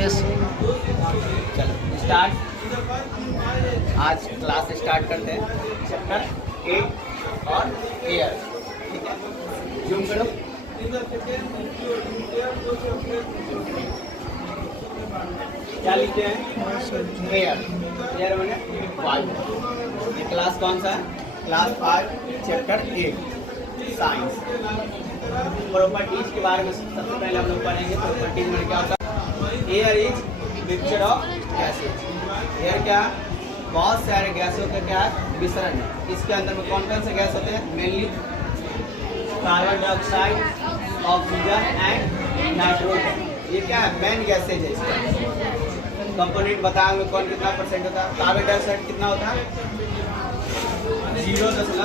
Yes. चलो start. आज class start करते हैं चैप्टर 8 और एयर। ठीक है, जूम करो। क्या लिखते हैं? एयर। एयर मैंने वायु। ये क्लास कौन सा है? Class 5 chapter 8 science. प्रॉपर्टीज के बारे में सबसे पहले हम लोग पढ़ेंगे। प्रॉपर्टीज में क्या होता है? Air is mixture of gases. Air क्या? बहुत सारे गैसों का क्या है? मिश्रण है। इसके अंदर में कौन कौन से गैस होते हैं? Mainly carbon dioxide, oxygen and nitrogen. ये क्या है? मेन गैसेज है। इसका कंपोनेंट बताएंगे कौन कितना परसेंट होता है। कार्बन डाइऑक्साइड कितना होता है? 0.003%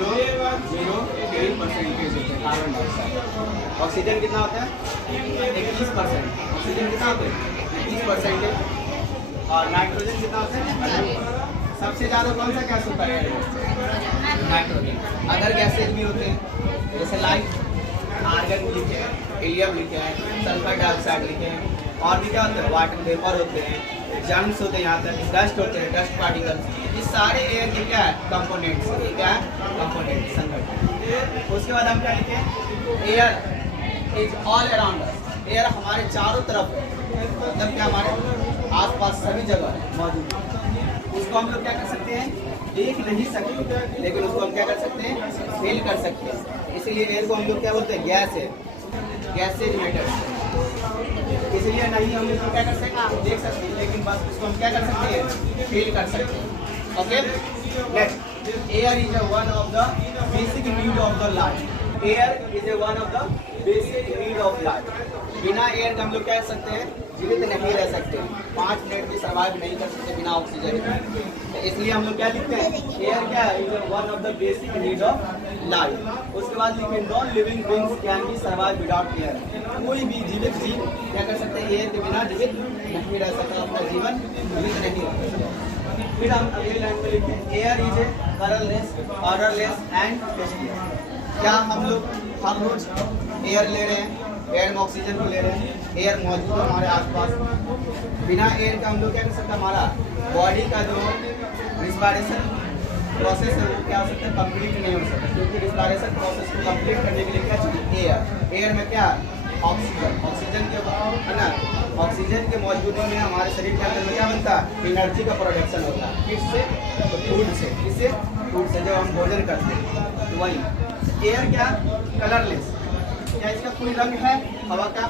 होते हैं कार्बन डाइऑक्साइड। ऑक्सीजन कितना होता है? 21%। ऑक्सीजन कितना होता है? 21%। और नाइट्रोजन कितना होता है? सबसे ज़्यादा कौन सा गैस होता है? नाइट्रोजन। अदर गैसेज भी होते हैं जैसे लाइक आर्गन लिखे हैं, हीलियम लिखे हैं, सल्फर डाइऑक्साइड लिखे हैं। और भी क्या होते हैं? वाटर वेपर होते हैं, जर्म्स होते हैं, यहाँ तक डस्ट होते हैं, डस्ट पार्टिकल्स। ये सारे एयर के क्या है? कंपोनेंट्स। क्या है? कंपोनेंट संगठन। उसके बाद हम क्या लिखे? Air is all around us. Air हमारे चारों तरफ है, मतलब क्या हमारे आसपास सभी जगह मौजूद है। उसको हम लोग क्या कर सकते हैं? देख नहीं सकते, लेकिन उसको हम क्या कर सकते हैं? फील कर सकते हैं। इसीलिए एयर को हम लोग क्या बोलते हैं? गैस है, गैसेज मैटर। इसलिए नहीं हम इसको क्या कर सकते हैं? देख सकते हैं, लेकिन बस उसको हम क्या कर सकते हैं? फील कर सकते हैं। Okay, next. Air is one of the basic need of the life. Air is one of the basic need of life. बिना एयर के हम लोग क्या कर सकते हैं? जीवित नहीं रह सकते। 5 मिनट भी सर्वाइव नहीं कर सकते बिना ऑक्सीजन के। तो इसलिए हम लोग क्या लिखते हैं? एयर क्या है? Is one of the basic need of life. उसके बाद लिखे non living beings can be survive without air. कोई भी जीवित जीव क्या कर सकते हैं? एयर के बिना जीवित नहीं रह सकता, अपना जीवन जीवित नहीं रह सकता। फिर हम अगले लाइन में लिखते हैं air is a colourless, odourless and tasteless. क्या हम रोज एयर ले रहे हैं? एयर में ऑक्सीजन को ले रहे हैं, एयर मौजूद है हमारे आसपास। बिना एयर का हम लोग क्या कर सकते हैं? हमारा बॉडी का जो रिस्पायरेशन प्रोसेस है वो क्या हो सकता है? कंप्लीट नहीं हो सकता, क्योंकि रिस्पायरेशन प्रोसेस को कंप्लीट करने के लिए क्या चाहिए? एयर। एयर में क्या? ऑक्सीजन। ऑक्सीजन के है ना, ऑक्सीजन के मौजूदगी में हमारे शरीर के अंदर में क्या बनता है? एनर्जी का प्रोडक्शन होता है। किससे? तो फूड से। किससे? फूड से। जब हम भोजन करते हैं तो वही। एयर क्या? कलरलेस। क्या इसका कोई रंग है? हवा का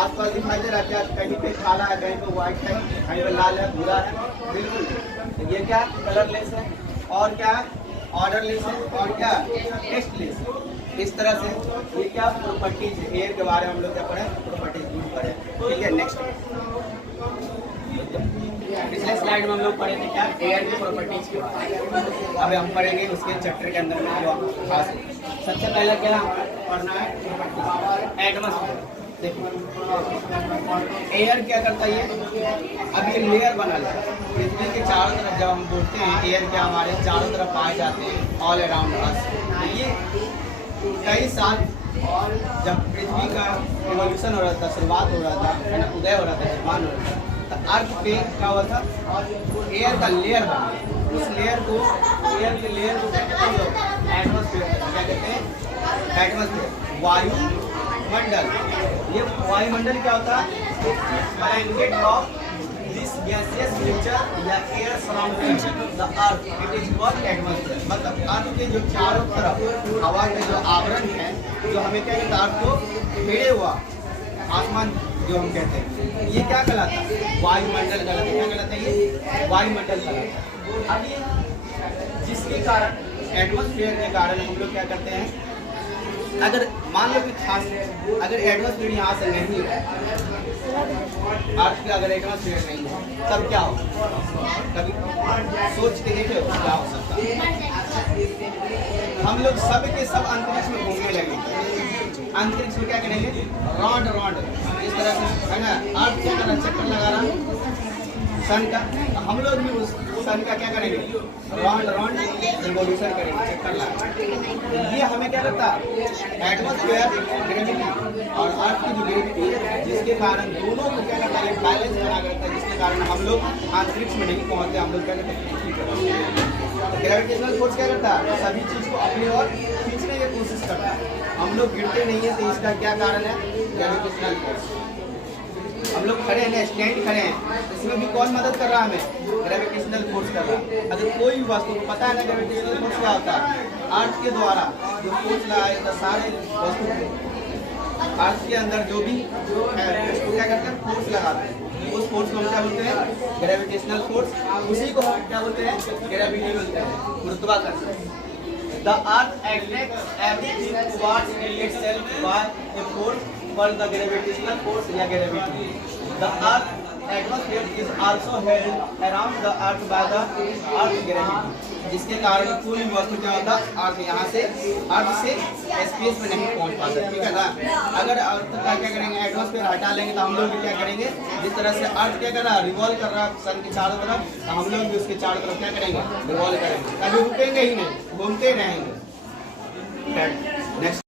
आसपास दिखाई दे रहा है क्या? कहीं पे काला है, कहीं पे व्हाइट है, कहीं पे लाल है, भूरा है? बिल्कुल नहीं। ये क्या? कलरलेस है। और क्या? ऑर्डरलेस है। और क्या? टेस्टलेस। इस तरह से ये क्या प्रॉपर्टीज एयर के बारे में हम लोग क्या पढ़े? प्रॉपर्टीज यूज पढ़े। ठीक है, नेक्स्ट। पिछले स्लाइड में हम लोग पढ़े थे क्या? एयर की प्रॉपर्टीज के बारे में। अब हम पढ़ेंगे उसके चैप्टर के अंदर में जो खास है। सबसे पहला क्या पढ़ना है? एटमॉस्फेयर। देखिए एयर क्या करता है? अब ये लेयर बना है पृथ्वी के चारों तरफ। जब हम बोलते हैं एयर क्या हमारे चारों तरफ पाए जाते हैं, ऑल अराउंड अस। ये कई साल जब पृथ्वी का रिवॉल्यूशन हो रहा था, शुरुआत हो रहा था, है ना, उदय हो रहा था, निर्माण हो रहा था, तो अर्थ पे क्या हुआ था? एयर का लेयर बना। उस लेयर को, एयर के लेयर को क्या कहते हैं लोग? एटमॉस्फेयर। क्या कहते हैं? एटमॉस्फेयर, वायुमंडल। ये वायुमंडल क्या होता है? Blanket of this gaseous nature या air surrounding the earth, it is called atmosphere. मतलब अर्थ के जो चारों तरफ हवा का जो आवरण है, जो हमें क्या कहता है? अर्थ को घेरे हुआ आसमान जो हम कहते हैं, ये क्या कहलाता है? वायुमंडल कहलाता है। क्या कहलाता है? ये वायुमंडल कहलाता है। अब ये जिसके कारण, एटमॉस्फेयर के कारण हम लोग क्या करते हैं? अगर मान लो कि खास अगर एटमॉस्फेयर यहाँ से नहीं है, अर्थ के अगर एटमॉस्फेयर नहीं है, तब क्या हो? कभी सोच के देखे क्या हो सकता है? हम लोग सब के सब अंतरिक्ष में घूमने लगेंगे। अंतरिक्ष में क्या करेंगे? राउंड राउंड इस तरह से, है ना, अर्थ की तरह चक्कर लगा रहा सन का। हम लोग भी उस सन का क्या करेंगे? राउंड राउंड रिवॉल्यूशन करेंगे, चक्कर लगाएंगे। ये हमें क्या करता है? एटमॉस्फेयर, ग्रेविटी और अर्थ की जो जिसके कारण दोनों को क्या करता है, बैलेंस बना करता है, जिसके कारण हम लोग अंतरिक्ष में नहीं पहुंचते, हम लोग क्या करते हैं, ग्रेविटेशनल फोर्स क्या करता है, सभी चीज को अपनी ओर खींचने की कोशिश करता है। हम लोग गिरते नहीं है, तो इसका क्या कारण है, ग्रेविटेशनल फोर्स। हम लोग खड़े हैं, स्टैंड खड़े हैं, इसमें भी कौन मदद कर रहा है हमें, ग्रेविटेशनल फोर्स कर रहा है। अगर कोई भी वस्तु को पता है ना ग्रेविटेशनल फोर्स क्या होता है, अर्थ के द्वारा जो फोर्स लगाए तो सारे वस्तु अर्थ के अंदर जो भी है उसको क्या करते हैं, फोर्स लगाते हैं। उस फोर्स को हम क्या बोलते हैं, ग्रेविटेशनल फोर्स। उसी को हम क्या बोलते हैं, ग्रेविटी बोलते हैं, गुरुत्वाकर्षण। The earth attracts everything towards itself by a force called the gravitational force या gravity. The earth atmosphere is also held around the earth by the earth gravity. जिसके कारण कोई वस्तु क्या होता है, अर्थ यहाँ से अर्थ से स्पेस में नहीं पहुँच पाता, ठीक है ना। अगर अर्थ का क्या करेंगे, एटमॉस्फेयर हटा लेंगे तो हम लोग भी क्या करेंगे, जिस तरह से अर्थ क्या कर रहा है, रिवॉल्व कर रहा है सन के चारों तरफ, तो हम लोग भी उसके चारों तरफ क्या करेंगे, रिवॉल्व करेंगे, कभी रुकेंगे ही नहीं, घूमते रहेंगे। नेक्स्ट